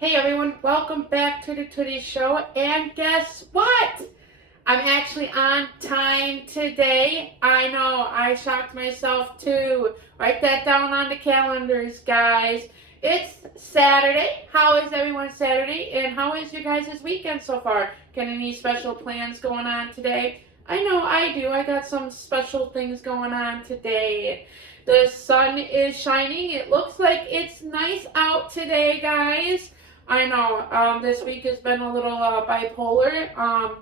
Hey everyone, welcome back to the Tootie Show. And guess what? I'm actually on time today. I know, I shocked myself too. Write that down on the calendars, guys. It's Saturday. How is everyone's Saturday? And how is your guys' weekend so far? Got any special plans going on today? I know I do. I got some special things going on today. The sun is shining. It looks like it's nice out today, guys. I know, this week has been a little bipolar.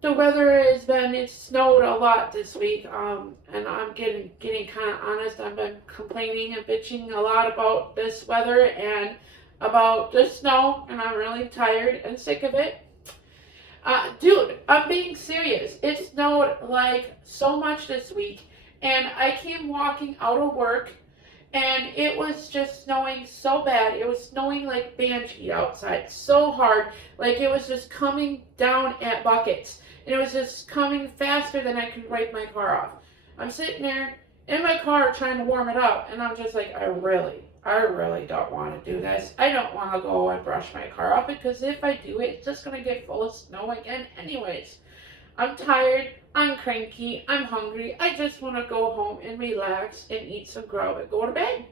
The weather it snowed a lot this week, and I'm getting kind of honest. I've been complaining and bitching a lot about this weather and about the snow, and I'm really tired and sick of it. Dude, I'm being serious. It snowed like so much this week, and I came walking out of work. And it was just snowing so bad. It was snowing like banshee outside, so hard. Like it was just coming down at buckets. And it was just coming faster than I could wipe my car off. I'm sitting there in my car trying to warm it up. And I'm just like, I really don't want to do this. I don't want to go and brush my car off because if I do, it's just going to get full of snow again anyways. I'm tired, I'm cranky, I'm hungry. I just want to go home and relax and eat some grub and go to bed.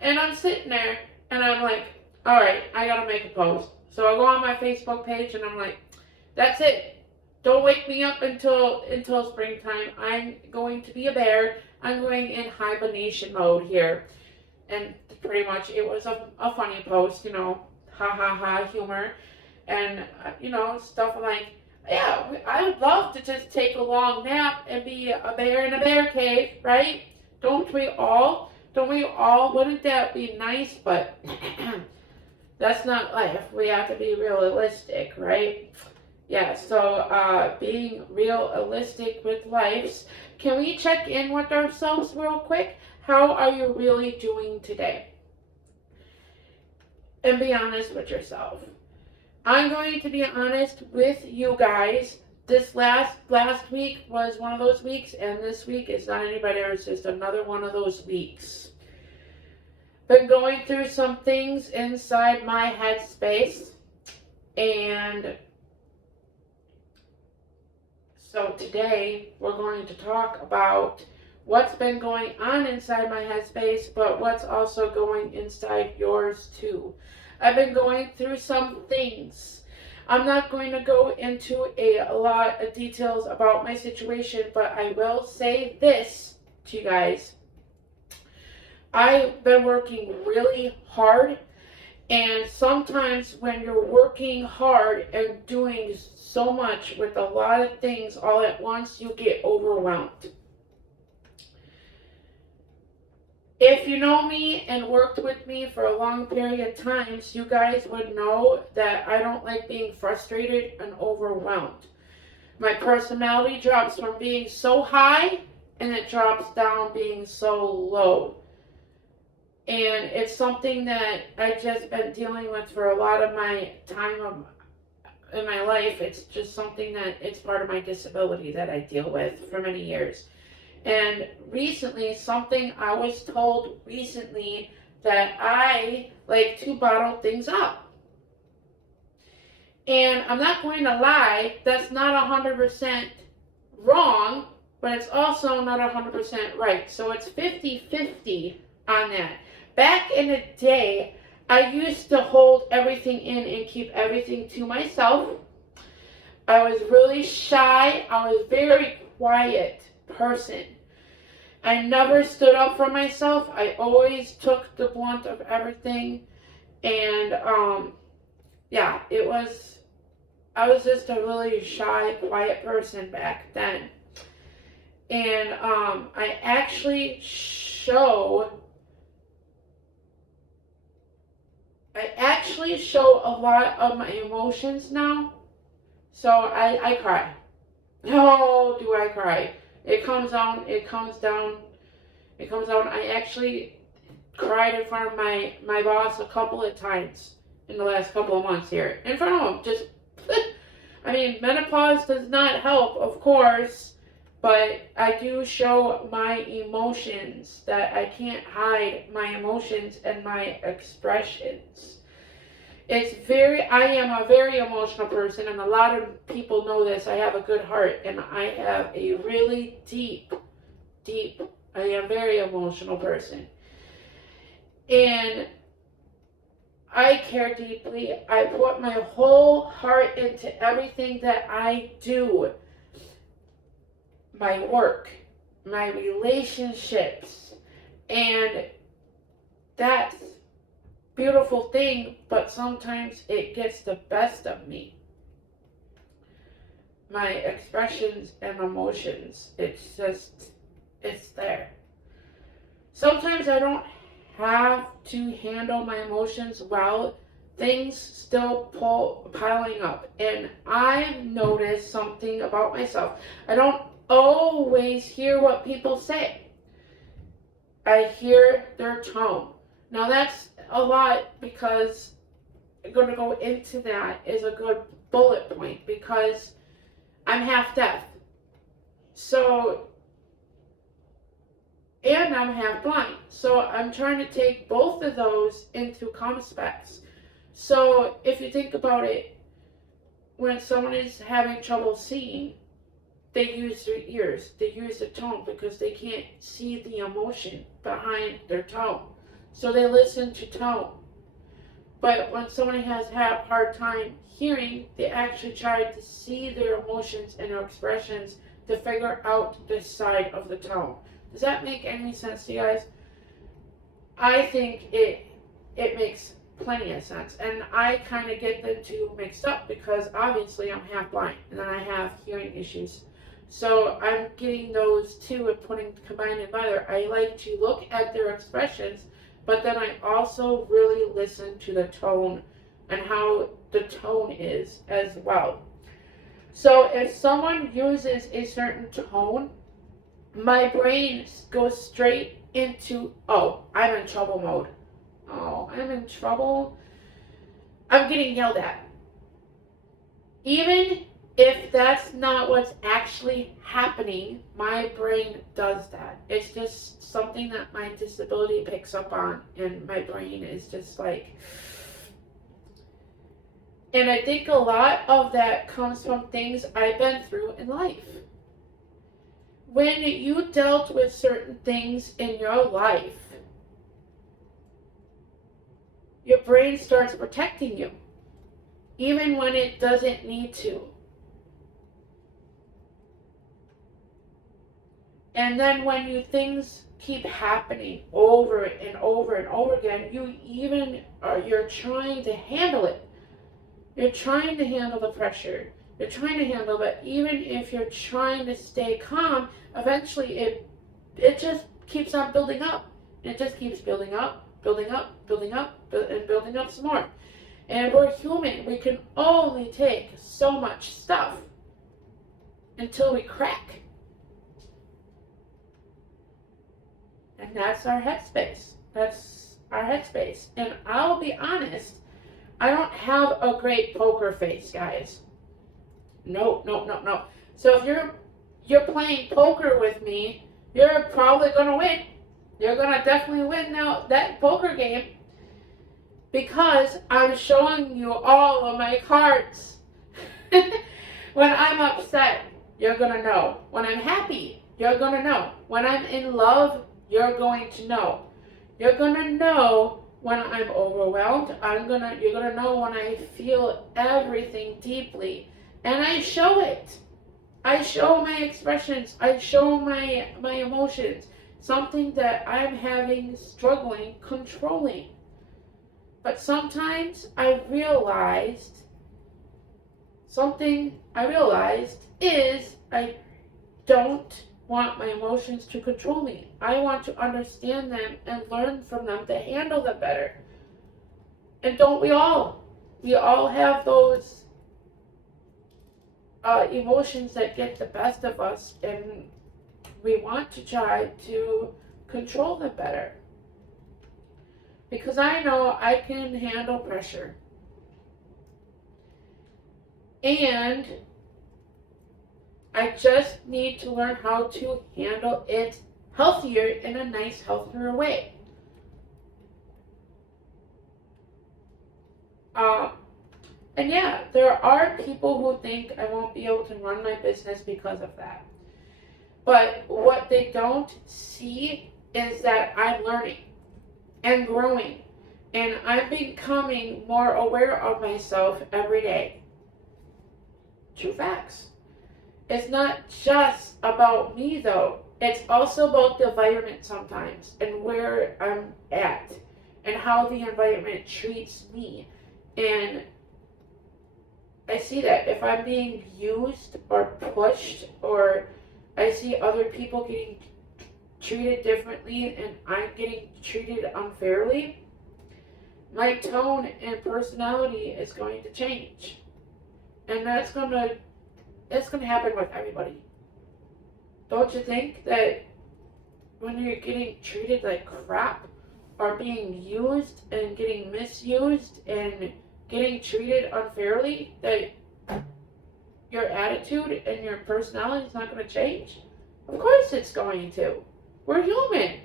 And I'm sitting there and I'm like, all right, I got to make a post. So I go on my Facebook page and I'm like, that's it. Don't wake me up until springtime. I'm going to be a bear. I'm going in hibernation mode here. And pretty much it was a funny post, ha ha ha humor. And, stuff like, yeah, I would love to just take a long nap and be a bear in a bear cave, right? Don't we all? Wouldn't that be nice? But that's not life. We have to be realistic, right? Yeah, so being realistic with life. Can we check in with ourselves real quick? How are you really doing today? And be honest with yourself. I'm going to be honest with you guys. This last week was one of those weeks, and this week is not any better. It's just another one of those weeks. Been going through some things inside my headspace, and so today we're going to talk about what's been going on inside my headspace, but what's also going inside yours too. I've been going through some things. I'm not going to go into a lot of details about my situation, but I will say this to you guys. I've been working really hard, and sometimes when you're working hard and doing so much with a lot of things all at once, you get overwhelmed. If you know me and worked with me for a long period of times, you guys would know that I don't like being frustrated and overwhelmed. My personality drops from being so high and it drops down being so low. And it's something that I've just been dealing with for a lot of my time in my life. It's just something that it's part of my disability that I deal with for many years. And recently, something I was told recently that I like to bottle things up. And I'm not going to lie, that's not 100% wrong, but it's also not 100% right. So it's 50-50 on that. Back in the day, I used to hold everything in and keep everything to myself. I was really shy. I was very quiet person. I never stood up for myself. I always took the blunt of everything. And I was just a really shy, quiet person back then. And I actually show a lot of my emotions now. So I cry. Oh, do I cry? It comes down. I actually cried in front of my boss a couple of times in the last couple of months here. In front of him, menopause does not help, of course, but I do show my emotions, that I can't hide my emotions and my expressions. I am a very emotional person, and a lot of people know this. I have a good heart, and I have a really deep, I am a very emotional person. And I care deeply. I put my whole heart into everything that I do. My work, my relationships, and that's a beautiful thing, but sometimes it gets the best of me. My expressions and emotions, it's there. Sometimes I don't have to handle my emotions well. Things still piling up. And I've noticed something about myself. I don't always hear what people say. I hear their tone. Now that's a lot, because I'm going to go into that as a good bullet point, because I'm half deaf. So, and I'm half blind. So I'm trying to take both of those into context. So if you think about it, when someone is having trouble seeing, they use their ears, they use the tone, because they can't see the emotion behind their tone. So they listen to tone. But when somebody has had a hard time hearing, they actually try to see their emotions and their expressions to figure out this side of the tone. Does that make any sense to you guys? I think it makes plenty of sense. And I kind of get the two mixed up, because obviously I'm half blind and then I have hearing issues. So I'm getting those two and combining together. I like to look at their expressions, but then I also really listen to the tone and how the tone is as well. So if someone uses a certain tone, my brain goes straight into, oh, I'm in trouble mode. Oh, I'm in trouble. I'm getting yelled at. Even if that's not what's actually happening, my brain does that. It's just something that my disability picks up on, and my brain is just like... And I think a lot of that comes from things I've been through in life. When you dealt with certain things in your life, your brain starts protecting you, even when it doesn't need to. And then when things keep happening over and over and over again, you're trying to handle it. You're trying to handle the pressure. You're trying to handle it. Even if you're trying to stay calm, eventually it just keeps on building up. And it just keeps building up, building up, building up, and building up some more. And we're human. We can only take so much stuff until we crack. And that's our headspace. That's our headspace. And I'll be honest, I don't have a great poker face, guys. No. So if you're playing poker with me, you're probably going to win. You're going to definitely win now that poker game, because I'm showing you all of my cards. When I'm upset, you're going to know. When I'm happy, you're going to know. When I'm in love, you're going to know. You're going to know when I'm overwhelmed. You're going to know when I feel everything deeply. And I show it. I show my expressions. I show my emotions. Something that I'm struggling controlling. But sometimes I realized is I don't want my emotions to control me. I want to understand them and learn from them to handle them better. And don't we all? We all have those emotions that get the best of us, and we want to try to control them better. Because I know I can handle pressure. And I just need to learn how to handle it healthier, in a nice, healthier way. Um, and yeah, there are people who think I won't be able to run my business because of that. But what they don't see is that I'm learning and growing, and I'm becoming more aware of myself every day. True facts. It's not just about me though. It's also about the environment sometimes and where I'm at and how the environment treats me. And I see that if I'm being used or pushed, or I see other people getting treated differently and I'm getting treated unfairly, my tone and personality is going to change. And that's going to happen with everybody. Don't you think that when you're getting treated like crap or being used and getting misused and getting treated unfairly, that your attitude and your personality is not going to change? Of course it's going to. We're human.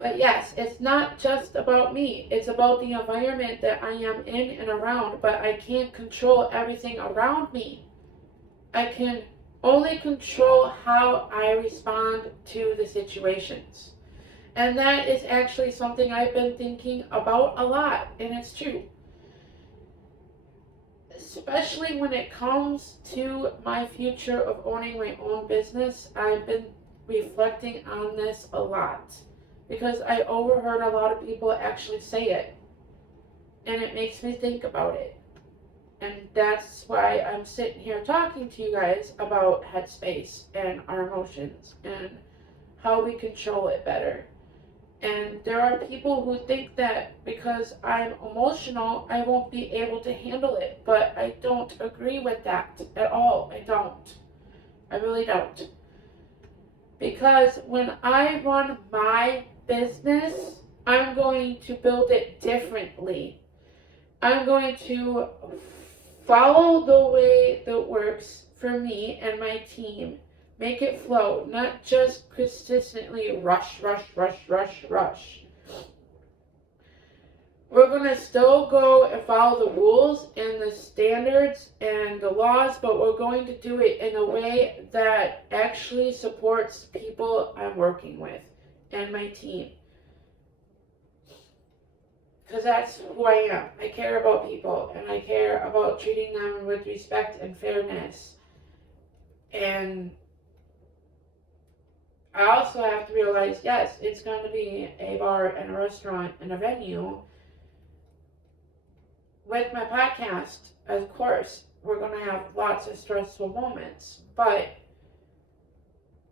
But yes, it's not just about me. It's about the environment that I am in and around, but I can't control everything around me. I can only control how I respond to the situations. And that is actually something I've been thinking about a lot, and it's true. Especially when it comes to my future of owning my own business, I've been reflecting on this a lot. Because I overheard a lot of people actually say it. And it makes me think about it. And that's why I'm sitting here talking to you guys about HeadSpace and our emotions and how we control it better. And there are people who think that because I'm emotional, I won't be able to handle it. But I don't agree with that at all. I don't. I really don't. Because when I run my business, I'm going to build it differently. I'm going to follow the way that works for me and my team. Make it flow, not just consistently rush. We're going to still go and follow the rules and the standards and the laws, but we're going to do it in a way that actually supports people I'm working with and my team. Because that's who I am. I care about people, and I care about treating them with respect and fairness. And I also have to realize, yes, it's going to be a bar and a restaurant and a venue. With my podcast, of course, we're going to have lots of stressful moments, but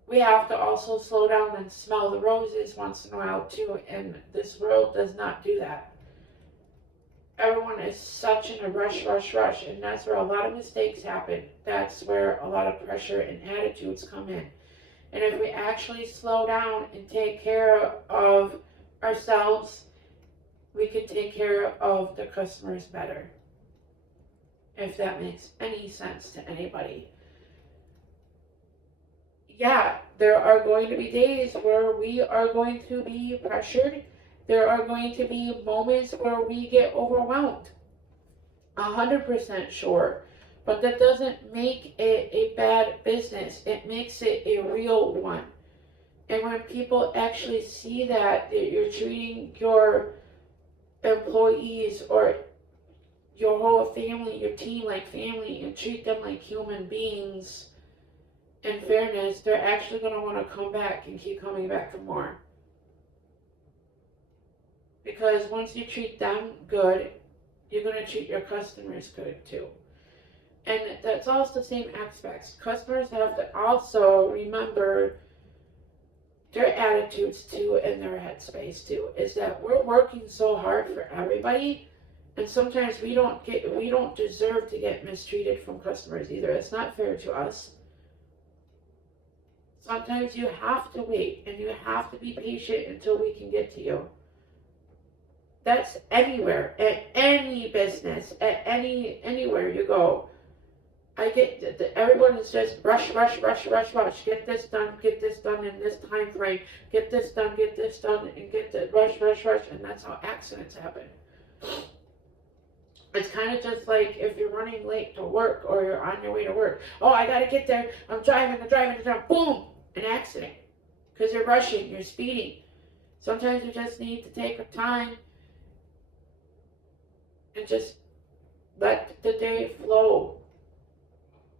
we have to also slow down and smell the roses once in a while too, and this world does not do that. Everyone is such in a rush, and that's where a lot of mistakes happen. That's where a lot of pressure and attitudes come in. And if we actually slow down and take care of ourselves, we could take care of the customers better. If that makes any sense to anybody. Yeah, there are going to be days where we are going to be pressured. There are going to be moments where we get overwhelmed. 100% sure. But that doesn't make it a bad business. It makes it a real one. And when people actually see that you're treating your employees or your whole family, your team like family, and treat them like human beings in fairness, they're actually going to want to come back and keep coming back for more. Because once you treat them good, you're going to treat your customers good too. And that's also the same aspects. Customers have to also remember their attitudes too and their headspace too. Is that we're working so hard for everybody, and sometimes we don't deserve to get mistreated from customers either. It's not fair to us. Sometimes you have to wait and you have to be patient until we can get to you. That's anywhere, at any business, at anywhere you go. Everyone is just rush, rush, rush, rush, rush. Get this done in this time frame. Get this done, and get the rush, rush, rush, and that's how accidents happen. It's kind of just like if you're running late to work or you're on your way to work. Oh, I gotta get there. I'm driving, boom, an accident. Because you're rushing, you're speeding. Sometimes you just need to take a time and just let the day flow.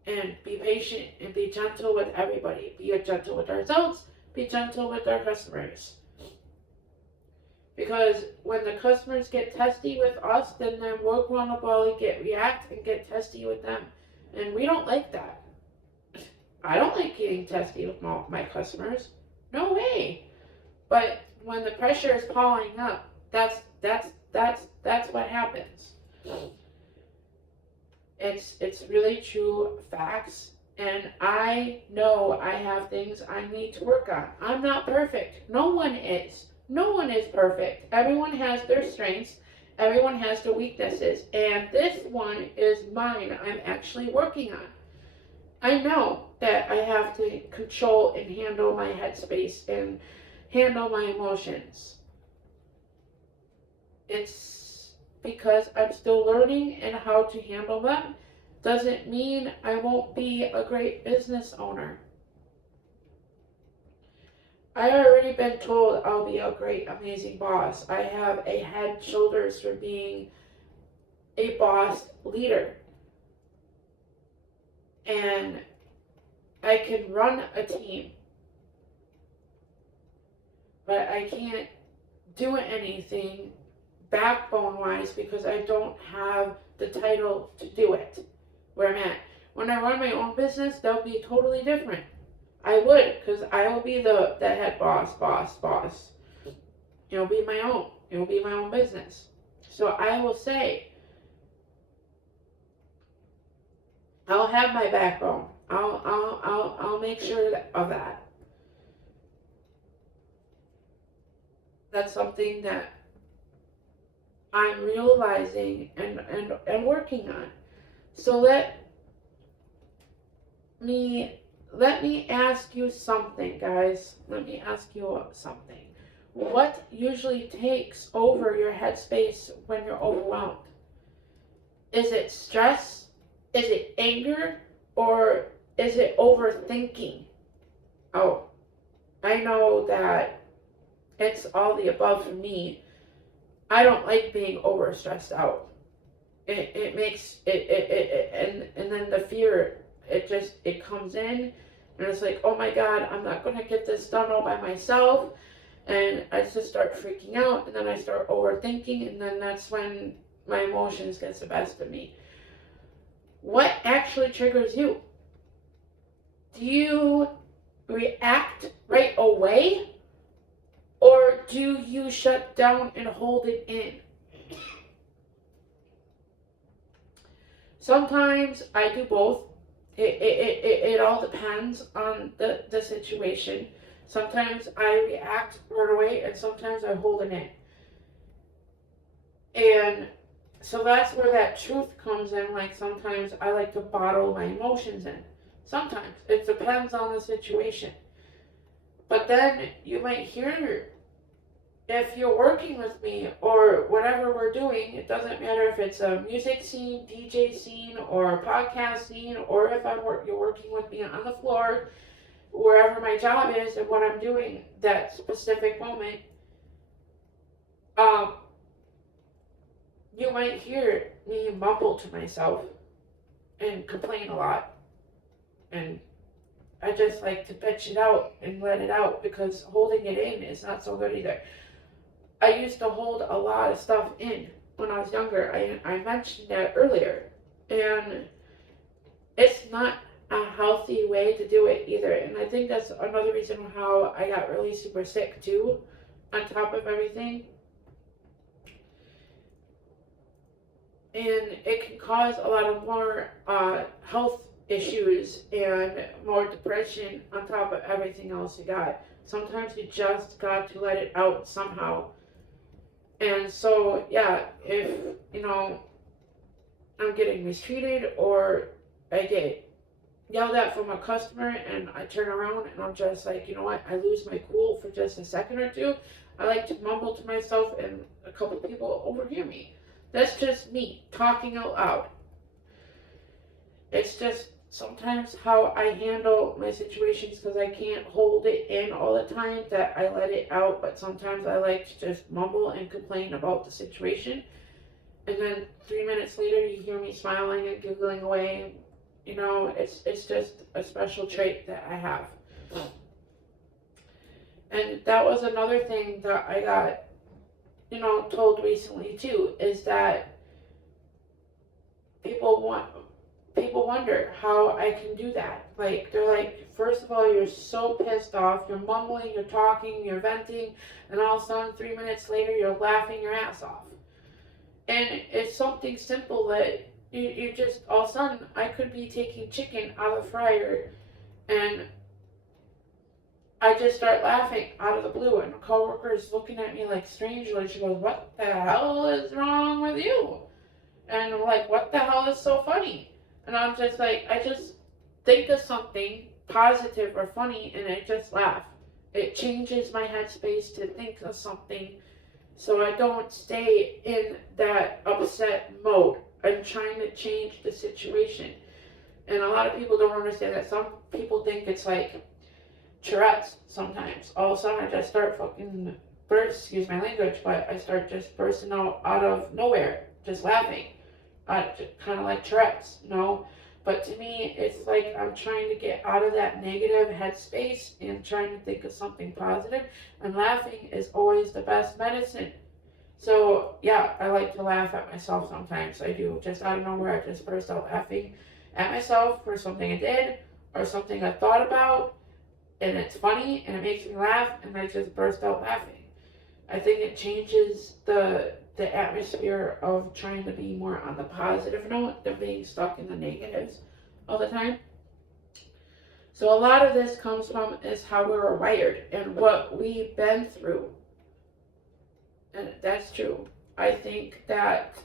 And be patient and be gentle with everybody. Be gentle with ourselves. Be gentle with our customers. Because when the customers get testy with us, then we're going to probably react and get testy with them. And we don't like that. I don't like getting testy with my customers. No way. But when the pressure is piling up, that's what happens. It's really true facts, and I know I have things I need to work on. I'm not perfect. No one is. No one is perfect. Everyone has their strengths. Everyone has their weaknesses, and this one is mine. I'm actually working on. I know that I have to control and handle my headspace and handle my emotions. It's because I'm still learning and how to handle them. Doesn't mean I won't be a great business owner. I already been told I'll be a great, amazing boss. I have a head and shoulders for being a boss leader. And I can run a team. But I can't do anything backbone wise because I don't have the title to do it where I'm at. When I run my own business, that'll be totally different. I would, because I will be the head boss. It'll be my own. It'll be my own business. So I will say, I'll have my backbone. I'll make sure of that. That's something that I'm realizing and working on. So let me ask you something, guys. Let me ask you something. What usually takes over your headspace when you're overwhelmed? Is it stress? Is it anger? Or is it overthinking? Oh, I know that it's all the above for me. I don't like being over stressed out. It makes it and then the fear, it comes in and it's like, oh my God, I'm not gonna get this done all by myself, and I just start freaking out, and then I start overthinking, and then that's when my emotions gets the best of me. What actually triggers you? Do you react right away? Or do you shut down and hold it in? Sometimes I do both. It all depends on the situation. Sometimes I react right away, and sometimes I hold it in. And so that's where that truth comes in. Like, sometimes I like to bottle my emotions in. Sometimes. It depends on the situation. But then you might hear, if you're working with me or whatever we're doing, it doesn't matter if it's a music scene, DJ scene, or a podcast scene, or if you're working with me on the floor, wherever my job is and what I'm doing that specific moment, you might hear me mumble to myself and complain a lot. And I just like to bitch it out and let it out, because holding it in is not so good either. I used to hold a lot of stuff in when I was younger. I mentioned that earlier. And it's not a healthy way to do it either. And I think that's another reason how I got really super sick too, on top of everything. And it can cause a lot of more health issues and more depression on top of everything else you got. Sometimes you just got to let it out somehow. And so, yeah, if, I'm getting mistreated, or I get yelled at from a customer and I turn around and I'm just like, you know what, I lose my cool for just a second or two. I like to mumble to myself and a couple people overhear me. That's just me talking out loud. It's just sometimes how I handle my situations because I can't hold it in all the time that I let it out, but sometimes I like to just mumble and complain about the situation. And then 3 minutes later you hear me smiling and giggling away. You know, it's just a special trait that I have. And that was another thing that I got, you know, told recently too, is that people wonder how I can do that. Like, they're like, first of all, you're so pissed off, you're mumbling, you're talking, you're venting, and all of a sudden 3 minutes later you're laughing your ass off. And it's something simple that you just, all of a sudden, I could be taking chicken out of the fryer and I just start laughing out of the blue, and a coworker is looking at me like strangely. She goes, "What the hell is wrong with you?" And I'm like, "What the hell is so funny?" And I'm just like, I just think of something positive or funny and I just laugh. It changes my headspace to think of something so I don't stay in that upset mode. I'm trying to change the situation. And a lot of people don't understand that. Some people think it's like Tourette's sometimes. All of a sudden I just start fucking excuse my language, but I start just bursting out of nowhere, just laughing. Kind of like Tourette's, you know? But to me, it's like I'm trying to get out of that negative headspace and trying to think of something positive. And laughing is always the best medicine. So, yeah, I like to laugh at myself sometimes. I do. Just out of nowhere, I just burst out laughing at myself for something I did or something I thought about. And it's funny and it makes me laugh and I just burst out laughing. I think it changes the atmosphere of trying to be more on the positive note than being stuck in the negatives all the time. So a lot of this comes from is how we were wired and what we've been through. And that's true. I think that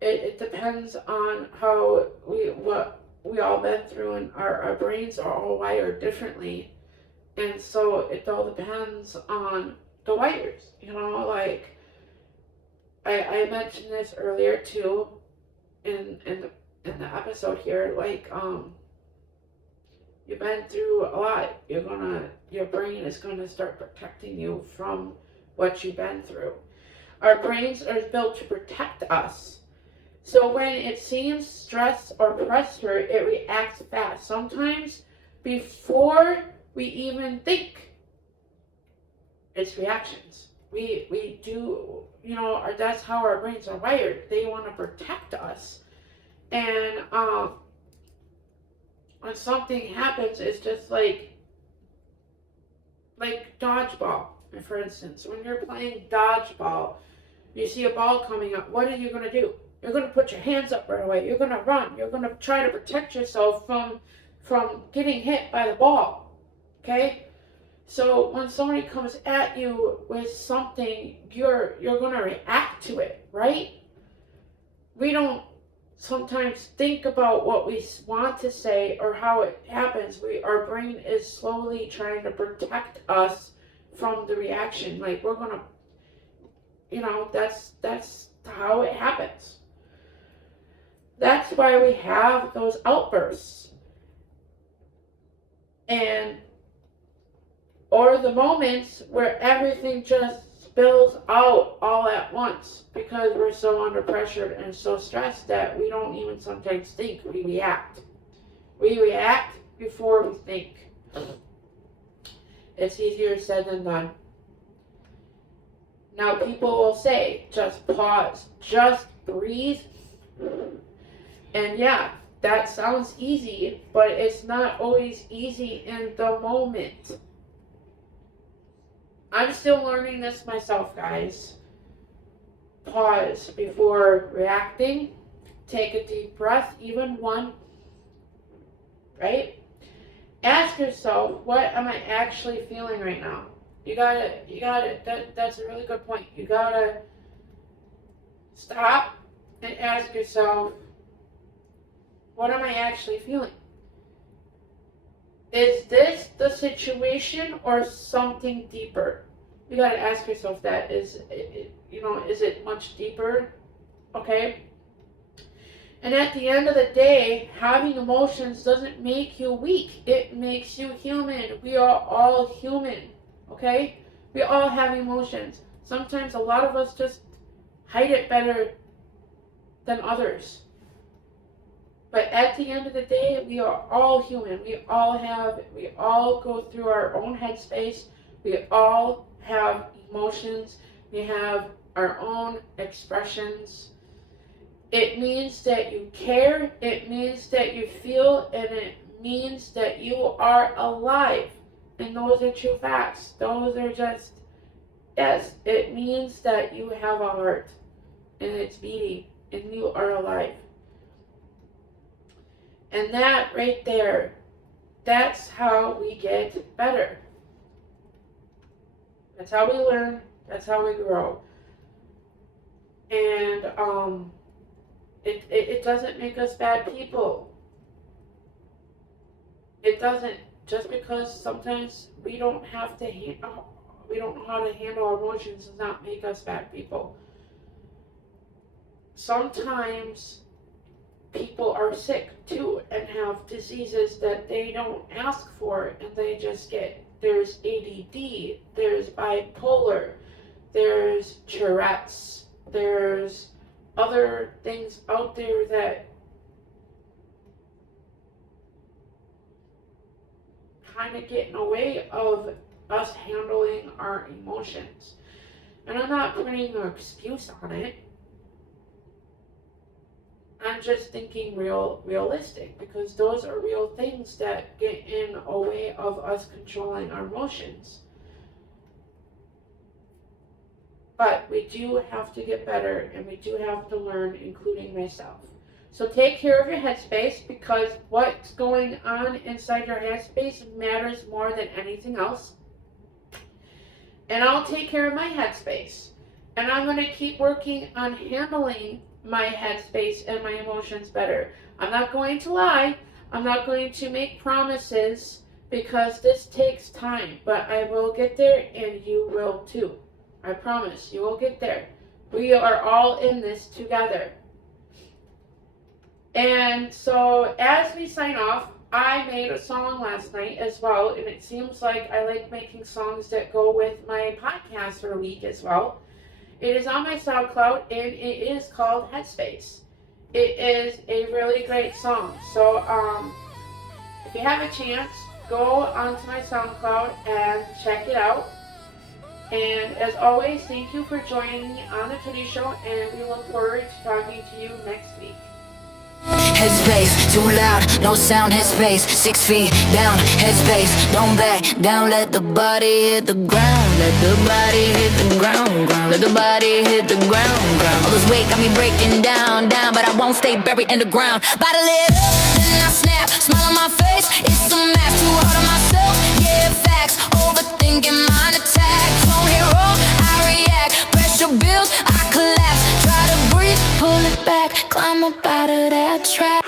it depends on what we all been through, and our brains are all wired differently. And so it all depends on the wires, you know, like I mentioned this earlier too in the episode here, like you've been through a lot. Your brain is gonna start protecting you from what you've been through. Our brains are built to protect us. So when it seems stress or pressure, it reacts fast. Sometimes before we even think. It's reactions. We do, you know, that's how our brains are wired. They want to protect us. And when something happens, it's just like dodgeball, for instance. When you're playing dodgeball, you see a ball coming up. What are you going to do? You're going to put your hands up right away. You're going to run. You're going to try to protect yourself from getting hit by the ball. Okay? So when somebody comes at you with something, you're going to react to it, right? We don't sometimes think about what we want to say or how it happens. Our brain is slowly trying to protect us from the reaction. Like, we're going to, you know, that's how it happens. That's why we have those outbursts. Or the moments where everything just spills out all at once because we're so under pressure and so stressed that we don't even sometimes think. We react. We react before we think. It's easier said than done. Now people will say, just pause, just breathe. And yeah, that sounds easy, but it's not always easy in the moment. I'm still learning this myself, guys. Pause before reacting. Take a deep breath, even one. Right? Ask yourself, what am I actually feeling right now? You gotta, that's a really good point. You gotta stop and ask yourself, what am I actually feeling? Is this the situation or something deeper? You gotta ask yourself that. Is it much deeper? Okay? And at the end of the day, having emotions doesn't make you weak. It makes you human. We are all human. Okay? We all have emotions. Sometimes a lot of us just hide it better than others. But at the end of the day, we are all human. We all go through our own headspace. We all have emotions. We have our own expressions. It means that you care. It means that you feel, and it means that you are alive. And those are true facts. Those are just, yes, it means that you have a heart and it's beating and you are alive. And that right there, that's how we get better. That's how we learn. That's how we grow. And it doesn't make us bad people. It doesn't. Just because sometimes we don't know how to handle our emotions does not make us bad people. Sometimes people are sick too and have diseases that they don't ask for and they just get. There's ADD, there's bipolar, there's Tourette's, there's other things out there that kind of get in the way of us handling our emotions. And I'm not putting an excuse on it. I'm just thinking realistic, because those are real things that get in a way of us controlling our emotions. But we do have to get better, and we do have to learn, including myself. So take care of your headspace, because what's going on inside your headspace matters more than anything else. And I'll take care of my headspace. And I'm going to keep working on handling my headspace and my emotions better. I'm not going to lie. I'm not going to make promises, because this takes time. But I will get there, and you will too. I promise, you will get there. We are all in this together. And so as we sign off, I made a song last night as well, and it seems like I like making songs that go with my podcast for a week as well. It is on my SoundCloud, and it is called HeadSpace. It is a really great song. So if you have a chance, go onto my SoundCloud and check it out. And as always, thank you for joining me on the Tootie Show, and we look forward to talking to you next week. Headspace, too loud, no sound, headspace, 6 feet down, headspace, don't back down, let the body hit the ground, let the body hit the ground, let the body hit the ground. All this weight got me breaking down, but I won't stay buried in the ground. Bottle it up, then I snap, smile on my face, it's a math, too hard on myself, yeah, facts, overthinking, mind attack, don't hear wrong, I react, pressure builds, I collapse, try to breathe, pull it back, climb up out of that trap.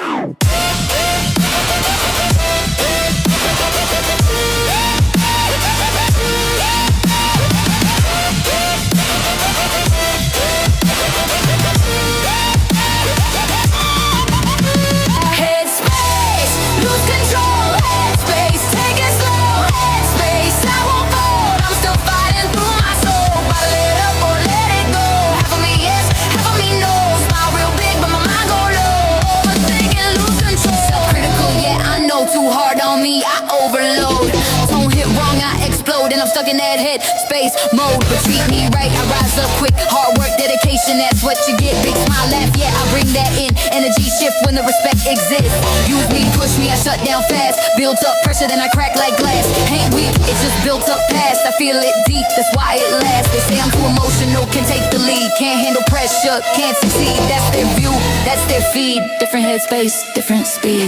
Headspace, lose control, headspace, take it slow, headspace, I won't fold, I'm still fighting through my soul, bottle it up or let it go, half of me yes, half of me no, smile real big but my mind go low, overthinking, lose control, self-critical, yeah I know, too hard on me, I overload, tone hit wrong, I explode, and I'm stuck in that head space mode, but treat me right, I rise up quick, hard work, dedication, that's what you get, big smile, laugh, yeah I bring that in, energy shift when the respect exists, use me, push me, I shut down fast, built up pressure, then I crack like glass, ain't weak, it just built up fast, I feel it deep, that's why it lasts, they say I'm too emotional, can take the lead, can't handle pressure, can't succeed, that's their view, that's their feed, different headspace, different speed.